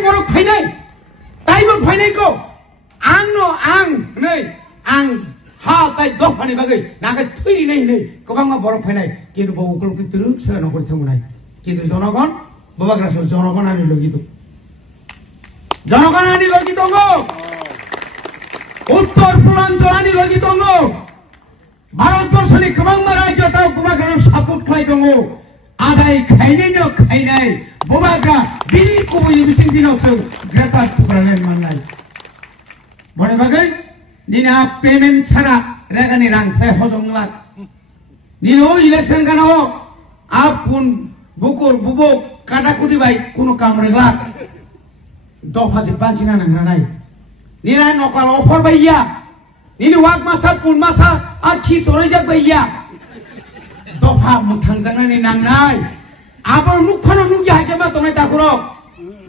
borok fainai taibo fainai ko ang nei ang ha tai dofani bagai naga thui nei kobangma borok fainai kintu bo ukul kitruk sano koi thamunai kintu jonogon bobagraso jonogon ani logitu jonogon ani logitongo uttor purbanchal ani logitongo bharatborshoni kobangma rajyo tau bobagrano support khlai dongo adai khainai no khainai bobagra bini ko yibising dinokso gretar pukranen manai bone bagai nina payment chara regani rang sai hojongla nino election kana ho apun bukur bubok katakuti bai kuno kam regla dofasi panchina nangnai nina nokal offer baiya nini wak masa pun masa akhi sorejak baiya dofa muthangjanani nangnai abang nukhono nukji haikema tongai takuro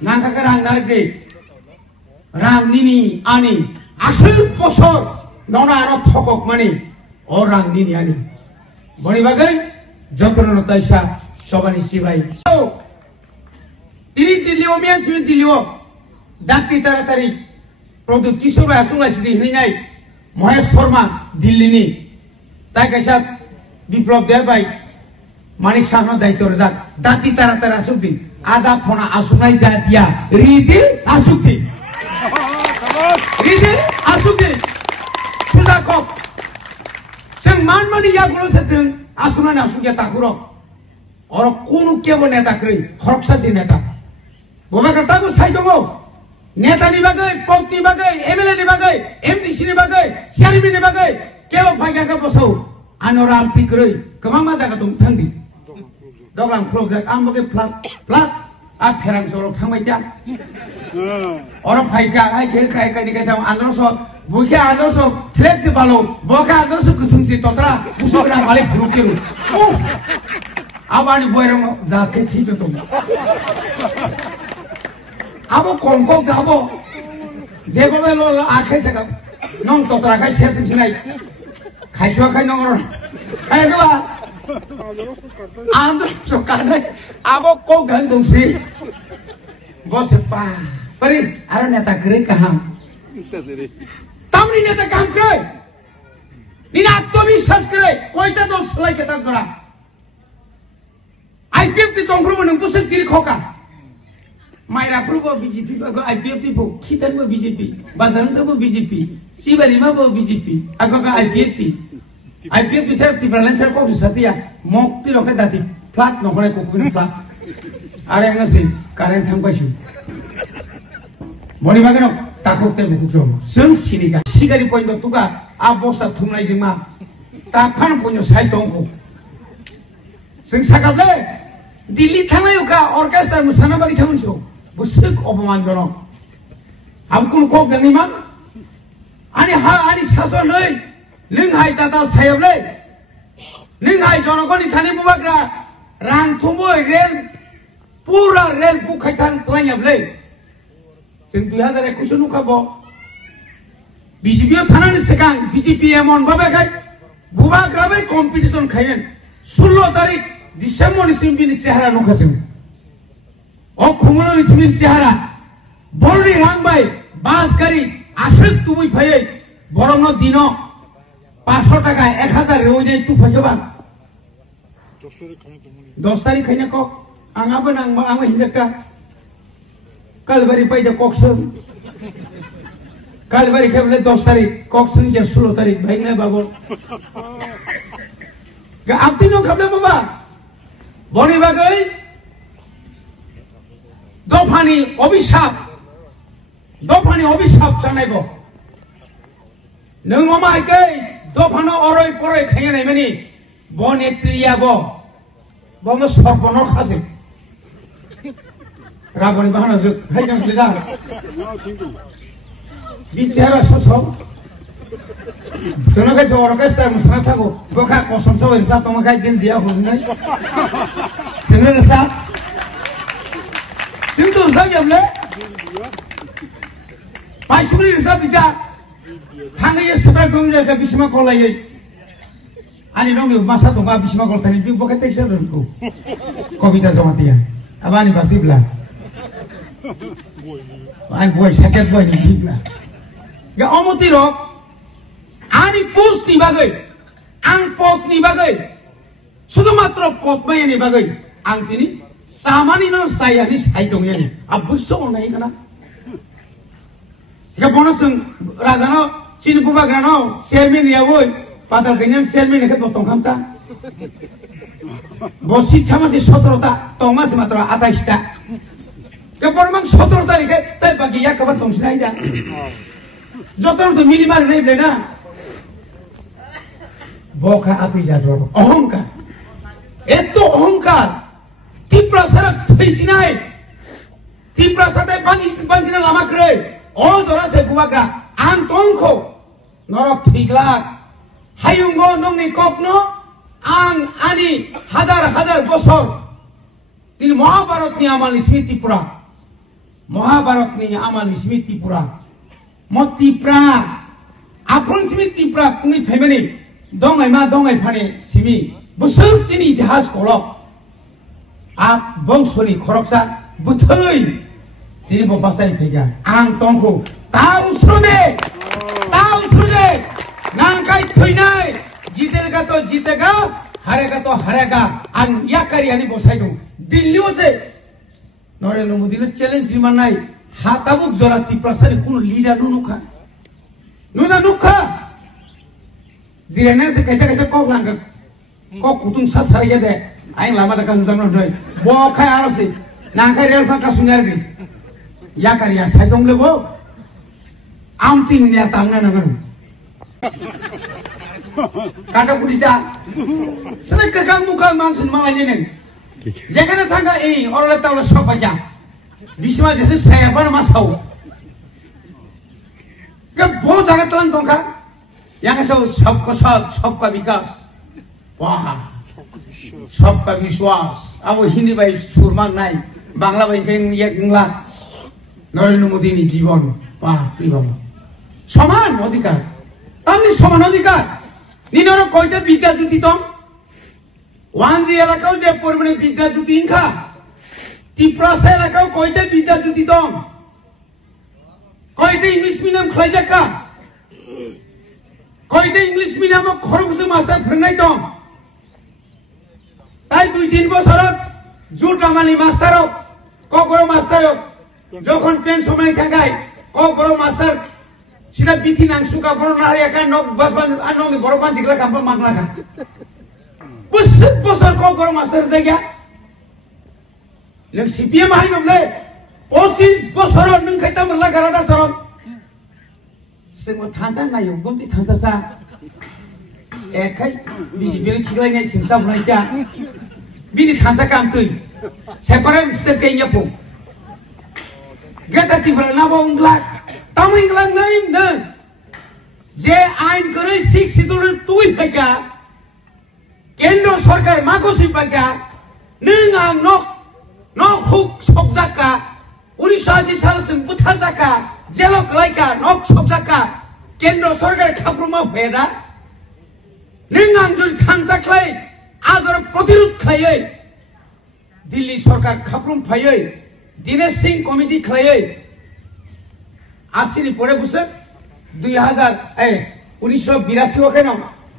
nangka kerang darbe ram nini ani asal posor nona aro thokok mani orang nini ani boni bagai jokono taisa sobani sibai tini dilio mian sini dilio dakti taratari produk kisor asula sidi hinai Mohesh Sharma Dilli ni tai kaisa biplop debai Manik Sahno daito rejak dati tara asukti ada phona asunai jatia ridil asukti sudah kok sing manmani ya gulo seteng asunan asukya takuro orang kunu kebo neta kri khoroksa si neta boba kataku saidongo neta ni bagai pokti bagai MLA ni bagai MDC ni bagai CRB ni bagai kebo phagya ka bosau anoram tikrai kemama jaga tum thangdi doglang khlok jak am bagai plat a pherang sorok thangbai ja orang phagya ai kai ni kai thang androso buke androso flexible boka androso kusungsi totra usukra malik rukiru abani boirong jake thik to abo kongkong dabo jebobe lo akhe saka nong totra kai sesim sinai khaiswa khai nongor ai ba androso kanai abo ko gandungsi bose pa pari aro neta kre kaham tamni neta kam kre nina atmobishwas kre koita dol selai ketan jora IPF ti tongkru nang pusat siri khoka maira prubo BJP ko IPF ti po khitan bo BJP bazan ta bo BJP sibari ma bo BJP ako ka IPF ti ser ti pralancer ko satia mokti roke dati flat no hore ko kun flat are ngasi current thang paisu moni bagano takok te bukuk jom seng sini ga sigari point tuga abosa thumnai jingma ta phan ponyo sai tongko seng sakable Dilli thangai ka orchestra musana bagi thamunso busuk obamanjono amkun kok gani man ani ha ani sason lei linghai tata sayab lei linghai jonogoni thani bubagra rang thumbo rel pura rel bukhaitan twanyab lei sing 2021 nu khabo BJP thanani sekang BJP emon babe khai bubagra bai competition khayen 16 tarikh Disember ni simbini cehara nukhasim. O khumulo ni simbini cehara. Borni rangbai bas kari asuk tubui phayai. Borongno dino 500 taka 1000 rojai tu phajoba. 10 tarik khaina kok angaba nang anga hinjaka. Kalbari paida koksung. Kalbari khable 10 tarik koksung je 16 tarik bhaina babon. Ga apino khable baba. Boni bagai dofani obishap sanai bo nang omai kai dofano oroi poroi khaya nai mani boni triya bo bongo sorponor khase raboni bahana je khaijam lida bicara sosok Sono che orchestra musra thago boka kosam so isa tomakai dil dia hunai sene sa sintu sa jable paisuri sa bija thangai sabra gongja ka bisma kolai ani nong masa tonga bisma kol tani bi boka teksa ko kobita jamatia abani basibla Anh boy sakit boy ni hibla. Ga omoti rok ani post ni bagai, ang pot ni bagai. Sudah matra pot maya ni bagai. Ang tini samani no saya ni sai dong ya ni. Abuso nahi kana. Ga bonusung raja no chin buba grano chairman ya boy. Padahal kenyan chairman ni kat potong kamta. Bosi sama si 17 ta, tong masih matra 28 ta. Kepormang 17 tarik tapi bagi ya kawan tong sinai dah. Jotor tu milimar naik belena. Boka api jador. Ohongkar. Itu ohongkar. Tipra sarak tui sinai. Tipra sarai banjina lama kere. Oh dora se gua kera. Antongko. Norok tiglak. Hayunggo nong ni kopno. Ang ani hadar bosor. Ini Mahabharat ni amal smriti pura. Mahabharat ni amal smriti pura. Motipra. Apun smriti pura pungi family. Dongai ma dongai phane simi. Busur sini itihas kolok. Ap bongsoni khoroksa buthoi. Tini bo basai pheja. Ang tongko tau srude. Nangkai thuinai. जीतेगा तो जीतेगा, हारेगा तो हारेगा। अन या करियानी बोसाई दो। दिल्लियों से नरेंद्र मोदी ने चैलेंज रिमान नहीं। हाथाबुक जोरा तिप्रासा ने कुन लीडर नुखा। जिरेने से कैसे कॉक लांग कॉक कुतुंग सासारी जाते। आइंग लामा तक कंजूसम नहीं। वो खाय आरोसी। नांगे रेल का सुनियर भी। या करिया साइडों ले वो आमतिंग ने तांगना नगन। Kata kudita, sedang kegang muka mangsun malah ini. Jangan tangga ini orang tahu sok aja. Bisma jenis saya apa nama sau. Ke बहुत जगह तलान तोंका, yang सबका विकास, wah, सबका विश्वास. अब हिंदी भाई सुरमान नहीं, बांग्ला भाई कहीं ये इंग्ला, नरेंद्र मोदी नि जीवन, wah, प्रियम. समान अधिकार, तामनी समान अधिकार. Nino kau itu bida juti tong, wanji ala kau je pormane bida juti ingka, tiprasa ala kau itu bida juti tong, kau itu English medium kelajar ka, kau itu English medium mau khorok se master pernah tong, tay 2-3 bosorat, jut ramali masterok, kau boro masterok, jokon pen somai tangkai, kau boro master. Sida biti nang suka boro nari akan nok bas anong boro pan jikla kampung makna kan. Bosor kau boro master saja. Leng CPM hari nomle, osis bosoran nung kaita merla garada soron. Semua tansan na yung bumti tansa sa. Kai bisi biri cikla ngai cingsa mulai ja. Bini tansa kam tuh. Separate state kayaknya pun. Gata tiba nabo unglak. Tamu inglang naim deng. Je ain kore sik situl tui peka. Kendro sarkar makosi peka. Nengang nok huk sokzaka. Unisasi salaseng buthazaka. Jelok laika nok sokzaka. Kendro sarkar kapruma peda. Nengang jul thansaklai. Azor protirut khaye. Delhi sarkar kaprum phaye. Dinesh Singh committee khaye. Asli pore busuk 1982 oke no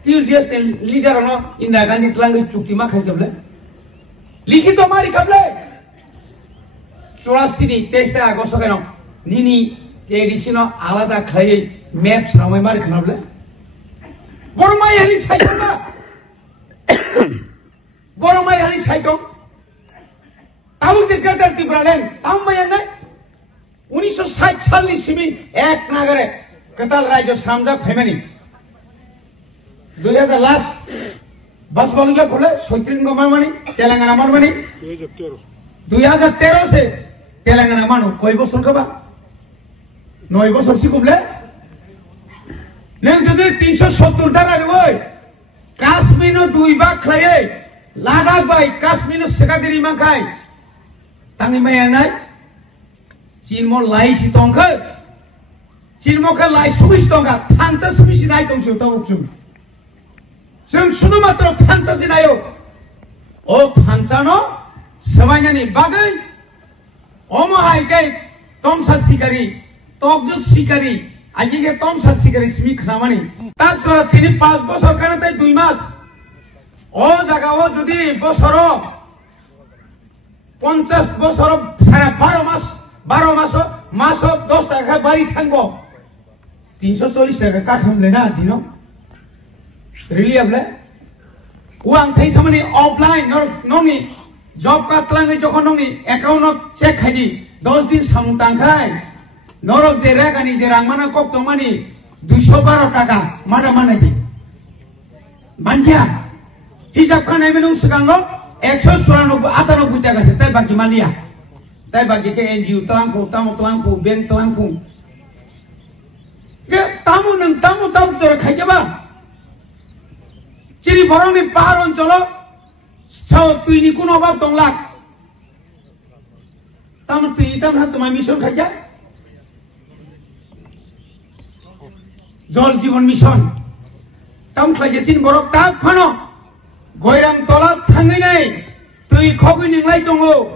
TUGS leader no Indira Gandhi telangai cukti mak khai kable likit mari kable 84 ni 23 Agust oke no nini TDC no alada khai map samai mari kable boromai hani saitong boromai hani saitong tahu sekretar Tibranen tahu mayang 1960 साल सिमी एक नागरे कताल राज्य सामजा family 2000 last बस बोलूँगा खोले सोचरिंग गमार money Telangana मन money 2013 से तेलंगाना मानो कोई बस सुनकर बा 9 बस और सिकुबले नहीं तो 370 डॉलर वो काश्मीर नो 2 बार खाए लाडा बाई काश्मीर नो सेकादरी मंगाई तंगी में yang naik Cinmo lai si tongka, Cinmo ka lai subis tongka, tansa subis nai tong siu tong siu. Sem sudah matra tansa si nayo. Oh tansa no, semuanya ni bagai. Omo hai kai tongsa sikari tokjuk sikari aji ke tongsa sikari simi khnamani tar chora thini 5 বছর kana tai 2 মাস o jaga o jodi বছর 50 বছর সারা 12 মাস 10 টাকা বাড়ি থাকবো 340 টাকা কাঠামলে না দিনো রিলিয়াবলে uang thai samani offline nongi job card tlangai jokon nongi account check khaji 10 din samutang khai norok je regani je rangmana kok tongmani 212 টাকা mana mana di manja hijab khanai menu sekango 194 টাকা se tai bagi malia tai bagi ke NGO tamu bank telangku ke tamu jor khai jaba Ciri borong ni pahar oncolo, sao tui ni kuno bab tonglak. Tam tui tam hat tumai mission khaja. Jol Jibon mission. Tam khaja cin borok tak khano. Goirang tolat thangai nai. Tui khogui ninglai tongo.